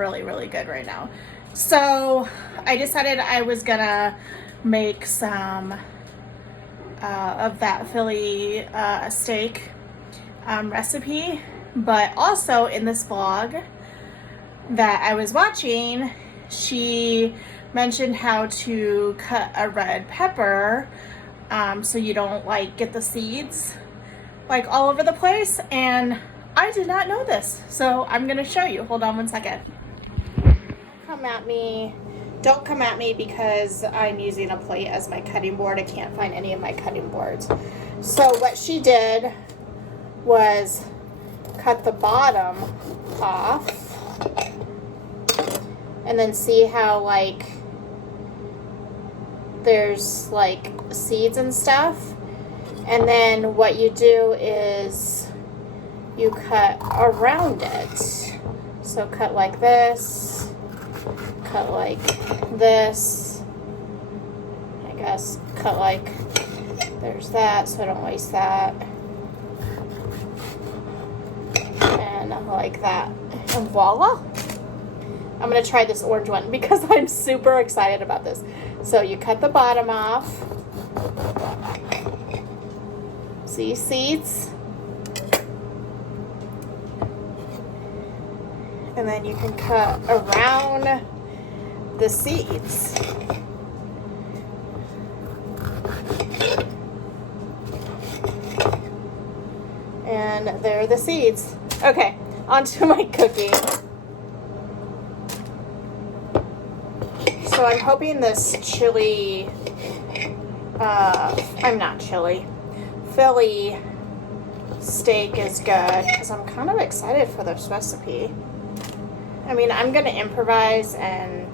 really, really good right now. So I decided I was gonna make some of that Philly steak recipe, but also in this vlog that I was watching, she mentioned how to cut a red pepper so you don't like get the seeds like all over the place, and I did not know this, so I'm gonna show you. Hold on one second. Come at me. Don't come at me because I'm using a plate as my cutting board. I can't find any of my cutting boards. So what she did was cut the bottom off, and then see how like there's like seeds and stuff. And then what you do is you cut around it. So cut like this, cut like this, I guess cut like, there's that, so I don't waste that, and like that, and voila. I'm gonna try this orange one because I'm super excited about this. So you cut the bottom off. See seeds? And then you can cut around the seeds. And there are the seeds. Okay, on to my cooking. So I'm hoping this chili, Philly steak is good because I'm kind of excited for this recipe. I mean, I'm gonna improvise and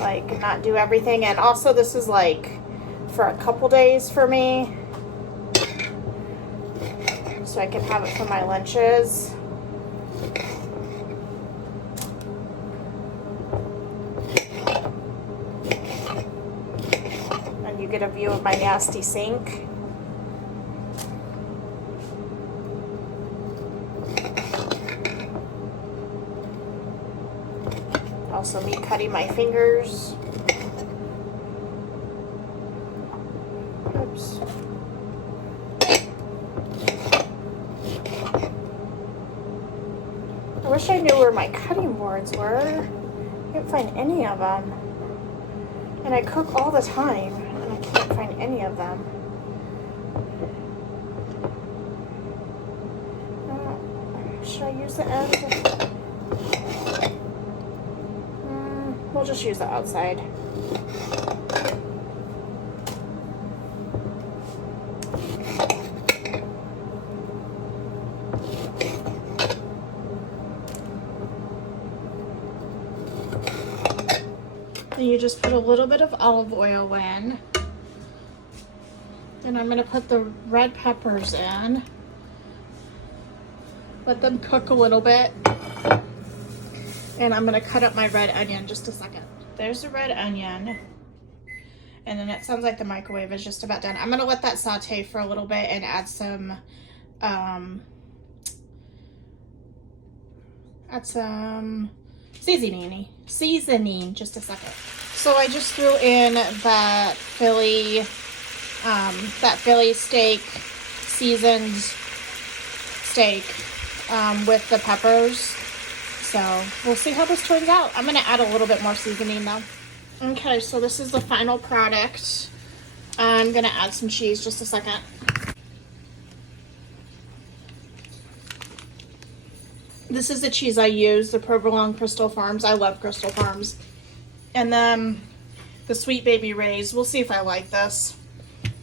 like not do everything, and also this is like for a couple days for me, so I can have it for my lunches. And you get a view of my nasty sink. Also me cutting my fingers. Oops. I wish I knew where my cutting boards were. I can't find any of them. And I cook all the time, and I can't find any of them. Should I use the end? We'll just use the outside. And you just put a little bit of olive oil in. And I'm gonna put the red peppers in. Let them cook a little bit. And I'm gonna cut up my red onion just a second. There's the red onion. And then it sounds like the microwave is just about done. I'm gonna let that saute for a little bit and add some seasoning, just a second. So I just threw in that Philly steak, seasoned steak with the peppers. So we'll see how this turns out. I'm gonna add a little bit more seasoning though. Okay, so this is the final product. I'm gonna add some cheese, just a second. This is the cheese I use, the Provolone Crystal Farms. I love Crystal Farms. And then the Sweet Baby Ray's. We'll see if I like this.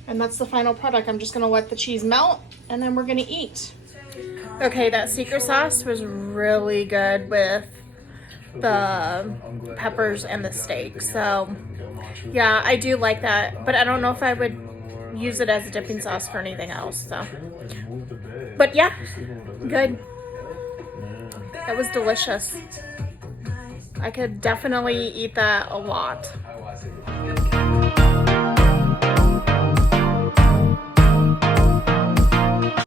And that's the final product. I'm just gonna let the cheese melt and then we're gonna eat. Okay, that secret sauce was really good with the peppers and the steak. So yeah, I do like that, but I don't know if I would use it as a dipping sauce for anything else. So, but yeah, good. That was delicious. I could definitely eat that a lot.